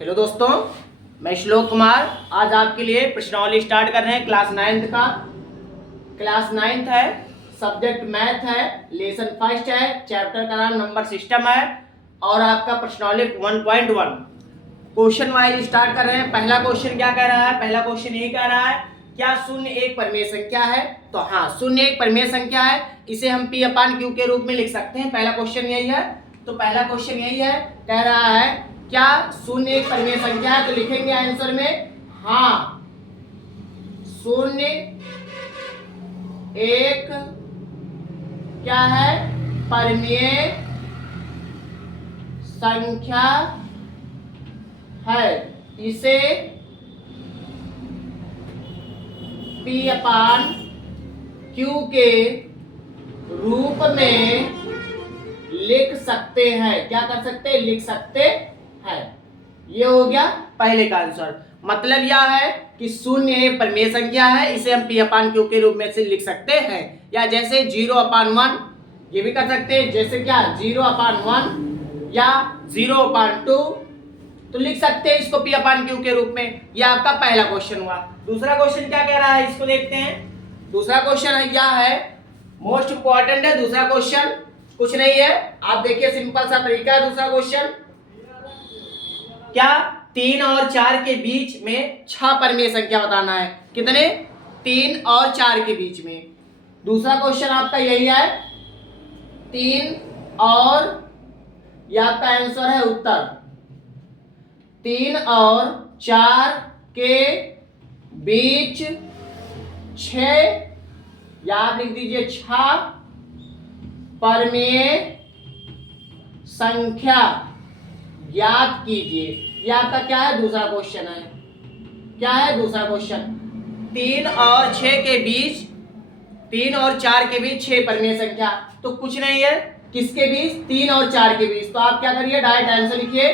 Hello दोस्तों, मैं श्लोक कुमार आज आपके लिए प्रश्नावली स्टार्ट कर रहे हैं क्लास 9th का। क्लास 9th है, सब्जेक्ट मैथ है, लेसन फर्स्ट है, चैप्टर का नाम नंबर सिस्टम है और आपका प्रश्नावली 1.1 क्वेश्चन वाइज स्टार्ट कर रहे हैं। पहला क्वेश्चन क्या कह रहा है? पहला क्वेश्चन यही कह रहा है, क्या शून्य एक परिमेय संख्या है? तो हाँ, शून्य एक परिमेय संख्या है, इसे हम P/Q के रूप में लिख सकते हैं। पहला क्वेश्चन यही है। तो पहला क्वेश्चन यही है, कह रहा है क्या शून्य एक परिमेय संख्या है? तो लिखेंगे आंसर में हाँ, शून्य एक क्या है? परिमेय संख्या है, इसे P/Q के रूप में लिख सकते हैं। क्या कर सकते हैं? लिख सकते हैं। ये हो गया पहले का आंसर। मतलब यह है कि शून्य एक परिमेय संख्या है, इसे हम P/Q के रूप में से लिख सकते हैं। या जैसे 0/1 ये भी कर सकते हैं, जैसे क्या 0/1 या 0/2 तो लिख सकते हैं इसको P/Q के रूप में। यह आपका पहला क्वेश्चन हुआ। दूसरा क्वेश्चन क्या कह रहा है, इसको देखते हैं। दूसरा क्वेश्चन यह है, मोस्ट इंपॉर्टेंट है दूसरा क्वेश्चन। कुछ नहीं है, आप देखिए सिंपल सा तरीका है। दूसरा क्वेश्चन क्या 3 और 4 के बीच में 6 परिमेय संख्या बताना है। कितने? 3 और 4 के बीच में। दूसरा क्वेश्चन आपका यही है, 3 और यह आपका आंसर है उत्तर 3 और 4 के बीच 6 या आप लिख दीजिए 6 परिमेय संख्या ज्ञात कीजिए। यह आपका क्या है? दूसरा क्वेश्चन है। क्या है दूसरा क्वेश्चन? 3 और 6 के बीच, 3 और 4 के बीच 6 परिमेय संख्या। तो कुछ नहीं है, किसके बीच? 3 और 4 के बीच। तो आप क्या करिए, डायरेक्ट आंसर लिखिए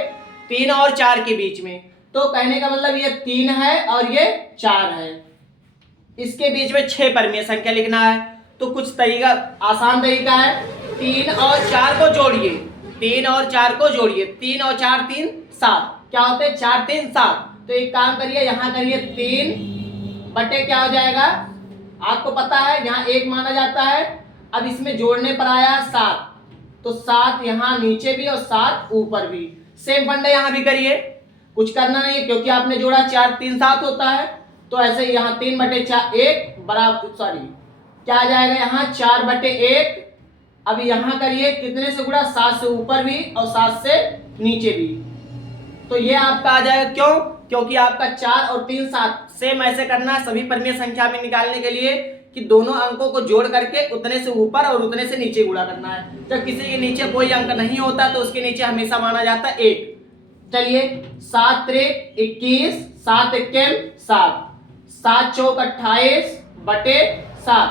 3 और 4 के बीच में। तो कहने का मतलब ये 3 है और ये 4 है, इसके बीच में 6 परिमेय संख्या लिखना है। तो कुछ तरीका, आसान तरीका है, 3 और 4 को जोड़िए, 3 और 4 को जोड़िए, 3 और 4 3 7, क्या होते हैं? 4 3 7। तो एक काम करिए, यहाँ करिए 3 बटे क्या हो जाएगा? आपको पता है यहाँ 1 माना जाता है। अब इसमें जोड़ने पर आया 7, तो 7 यहाँ नीचे भी और 7 ऊपर भी। सेम फंडा यहाँ भी करिए, कुछ करना नहीं है क्योंकि आपने जोड़ा 4 3 7 होता है। तो ऐसे यहाँ 3 बटे 4 1 बराबर, सॉरी क्या आ जाएगा यहाँ 4 बटे 1। अब यहाँ करिए कितने से गुणा? 7 से ऊपर भी और 7 से नीचे भी। तो ये आपका आ जाएगा, क्यों? क्योंकि आपका 4 और 3 7। सेम ऐसे करना है सभी परिमेय संख्या में निकालने के लिए कि दोनों अंकों को जोड़ करके उतने से ऊपर और उतने से नीचे गुणा करना है। जब किसी के नीचे कोई अंक नहीं होता तो उसके नीचे हमेशा माना जाता है 1। चलिए 7 3 21, 7 1 7, 7 4 28 बटे 7।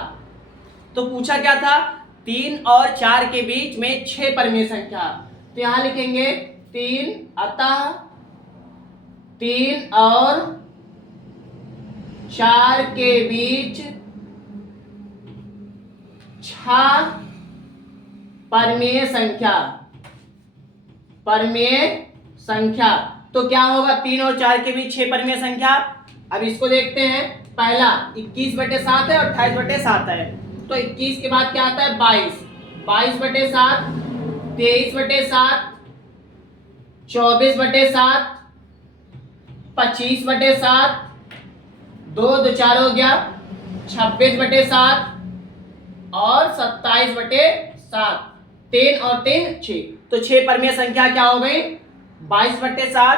तो पूछा क्या था? 3 और 4 के बीच में 6 परिमेय संख्या। तो यहां लिखेंगे 3, अतः 3 और 4 के बीच 6 परिमेय संख्या। परिमेय संख्या तो क्या होगा? 3 और 4 के बीच 6 परिमेय संख्या। अब इसको देखते हैं। पहला 21 बटे 7 है और 28 बटे 7 है। तो 21 के बाद क्या आता है? 22, 22 बटे 7, 23 बटे 7, 24 बटे 7, 25 बटे 7, 2 2 4 हो गया, 26 बटे 7 और 27 बटे 7। 3 और 3 6। तो 6 परिमेय संख्या क्या हो गई? 22 बटे 7,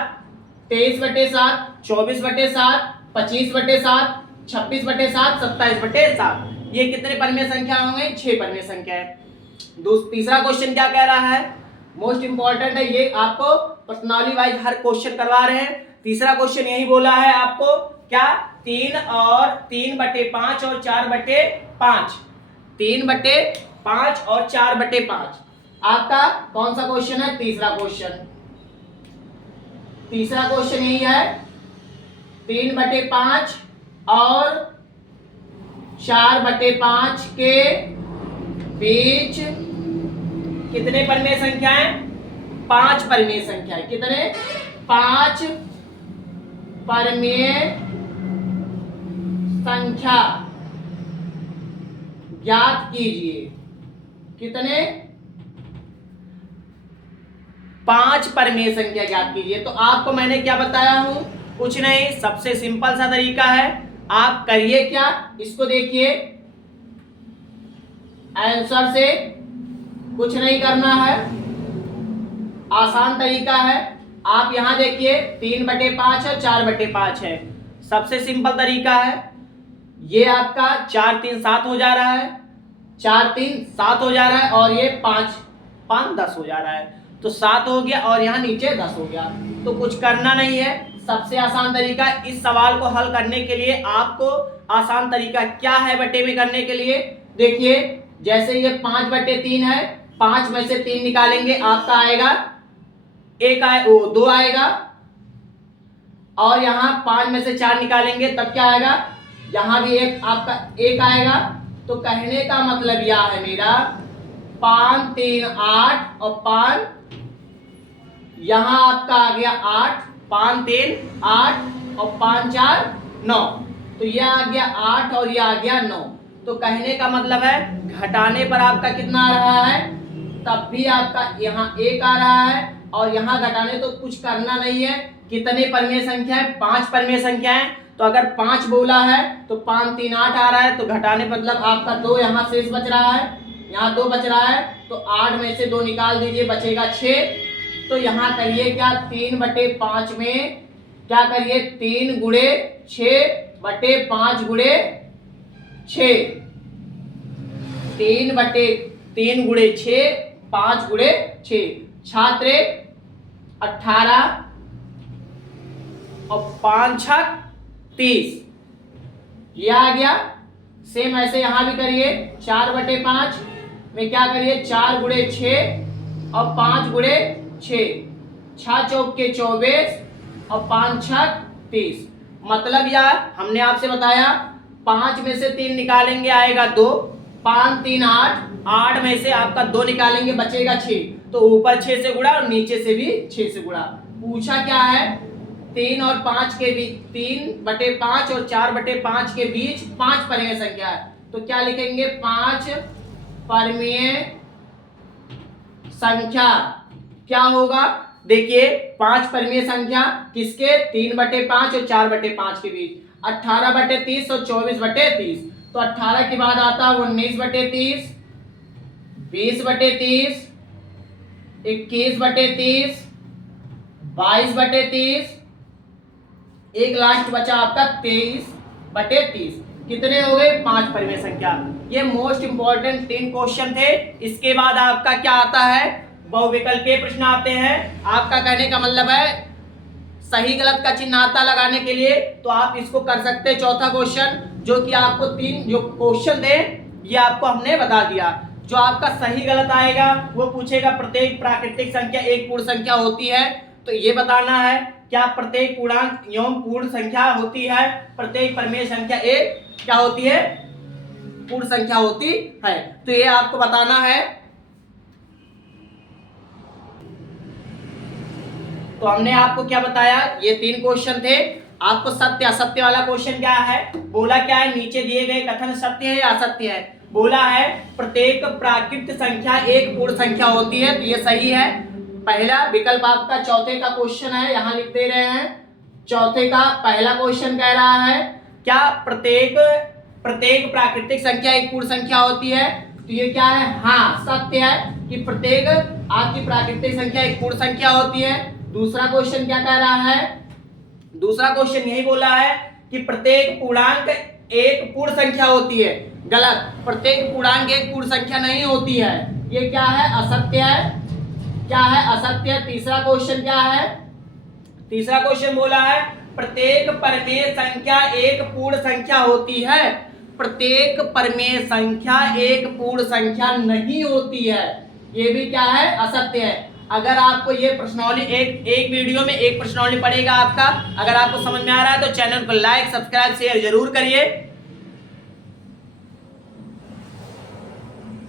23 बटे 7, 24 बटे 7, 25 बटे 7, 26 बटे 7, 27 बटे 7। ये कितने परिमेय संख्या होंगे? 6 परिमेय संख्या है। तीसरा क्वेश्चन क्या कह रहा है? मोस्ट इंपॉर्टेंट है, ये आपको पर्सनालिटी वाइज हर क्वेश्चन करवा रहे हैं। तीसरा क्वेश्चन यही बोला है आपको, क्या 3 बटे 5 और 4 बटे 5, 3 बटे 5 और 4 बटे 5। आपका कौन सा क्वेश्चन है? तीसरा क्वेश्चन। तीसरा क्वेश्चन यही है, 3 बटे 5 और 4 बटे 5 के बीच कितने परिमेय संख्याएं? 5 परिमेय संख्याएं। कितने? 5 परिमेय संख्या ज्ञात कीजिए। कितने? 5 परिमेय संख्या ज्ञात कीजिए। तो आपको मैंने क्या बताया हूं? कुछ नहीं, सबसे सिंपल सा तरीका है। आप करिए क्या, इसको देखिए, आंसर से कुछ नहीं करना है, आसान तरीका है। आप यहां देखिए 3/5 है, 4/5 है। सबसे सिंपल तरीका है, ये आपका 4 3 7 हो जा रहा है, 4 3 7 हो जा रहा है, और ये 5 5 10 हो जा रहा है। तो 7 हो गया और यहाँ नीचे 10 हो गया। तो कुछ करना नहीं है। सबसे आसान तरीका, इस सवाल को हल करने के लिए आपको आसान तरीका क्या है बटे में करने के लिए? देखिए, जैसे ये 5/3 है, 5 में से 3 निकालेंगे, आपका आएगा 2 आएगा, और यहाँ 5 में से 4 निकालेंगे तब क्या आएगा? यहाँ भी आपका 1 आएगा। तो कहने का मतलब यह है मेरा 5 3 8 और 5, यहाँ आपका आ गया 8, 5 3 8 और 5 4 9। तो यह आ गया 8 और यह आ गया 9। तो कहने का मतलब है घटाने पर आपका कितना आ रहा है? तब भी आपका यहाँ 1 आ रहा है, और यहाँ घटाने तो कुछ करना नहीं है। कितने परिमेय संख्या है? 5 परिमेय संख्या है। तो अगर 5 बोला है तो 5 3 8 आ रहा है, तो घटाने मतलब आपका 2 यहाँ शेष बच रहा है, यहाँ 2 बच रहा है। तो 8 में से 2 निकाल दीजिए, बचेगा 6। तो यहाँ करिए क्या, 3/5 में क्या करिए, 3 गुणे 6/5 गुणे 6, 3/3 गुणे 6, 5 गुणे 6, छात्र 18 और 5 6 30, ये आ गया। सेम ऐसे यहां भी करिए, 4/5 में क्या करिए, 4 गुणे 6 और 5 गुणे 6, 6 चौके 24 और 5 6 30। मतलब यार हमने आपसे बताया 5 में से 3 निकालेंगे, आएगा 2, 5 3 8, 8 में से आपका 2 निकालेंगे, बचेगा 6। तो ऊपर 6 से गुणा और नीचे से भी 6 से गुणा। पूछा क्या है? 3 और 5 के बीच, 3/5 और 4/5 के बीच 5 परिमेय संख्या है। तो क्या लिखेंगे? 5 परिमेय संख्या क्या होगा? देखिए 5 परिमेय संख्या किसके? 3/5 और 4/5 के बीच, 18/30 और 24/30। तो 18 के बाद आता है 19/30, 20/30, 21/30, 22/30, एक लास्ट बचा आपका 23/30। कितने हो गए? 5 परिमेय संख्या। ये मोस्ट इंपॉर्टेंट 3 क्वेश्चन थे। इसके बाद आपका क्या आता है? बहुविकल्पीय प्रश्न आते हैं। आपका कहने का मतलब है सही गलत का चिन्ह आता लगाने के लिए, तो आप इसको कर सकते हैं। चौथा क्वेश्चन, जो कि आपको 3 जो क्वेश्चन थे ये आपको हमने बता दिया। जो आपका सही गलत आएगा वो पूछेगा प्रत्येक प्राकृतिक संख्या एक पूर्ण संख्या होती है। तो ये बताना है क्या प्रत्येक पूर्णांक एवं पूर्ण संख्या होती है? प्रत्येक परिमेय संख्या एक क्या होती है? पूर्ण संख्या होती है। तो ये आपको बताना है। तो हमने आपको क्या बताया? ये 3 क्वेश्चन थे। आपको सत्य असत्य वाला क्वेश्चन क्या है? बोला क्या है? नीचे दिए गए कथन सत्य है या असत्य है? बोला है प्रत्येक प्राकृत संख्या एक पूर्ण संख्या होती है, तो ये सही है। पहला विकल्प आपका चौथे का क्वेश्चन है, यहां लिख दे रहे हैं। चौथे का पहला क्वेश्चन कह रहा है क्या प्रत्येक प्राकृतिक संख्या एक पूर्ण संख्या होती है? तो ये क्या है? हाँ, सत्य है कि प्रत्येक आपकी प्राकृतिक संख्या एक पूर्ण संख्या होती है। दूसरा क्वेश्चन क्या कह रहा है? दूसरा क्वेश्चन यही बोला है कि प्रत्येक पूर्णांक एक पूर्ण संख्या होती है। गलत, प्रत्येक पूर्णांक एक पूर्ण संख्या नहीं होती है। ये क्या है? असत्य है। क्या है? असत्य। तीसरा क्वेश्चन क्या है? तीसरा क्वेश्चन बोला है प्रत्येक परिमेय संख्या एक पूर्ण संख्या होती है। प्रत्येक परिमेय संख्या एक पूर्ण संख्या नहीं होती है। ये भी क्या है? असत्य है। अगर आपको ये प्रश्नावली एक वीडियो में एक प्रश्नावली पड़ेगा आपका, अगर आपको समझ में आ रहा है तो चैनल को लाइक सब्सक्राइब शेयर जरूर करिए।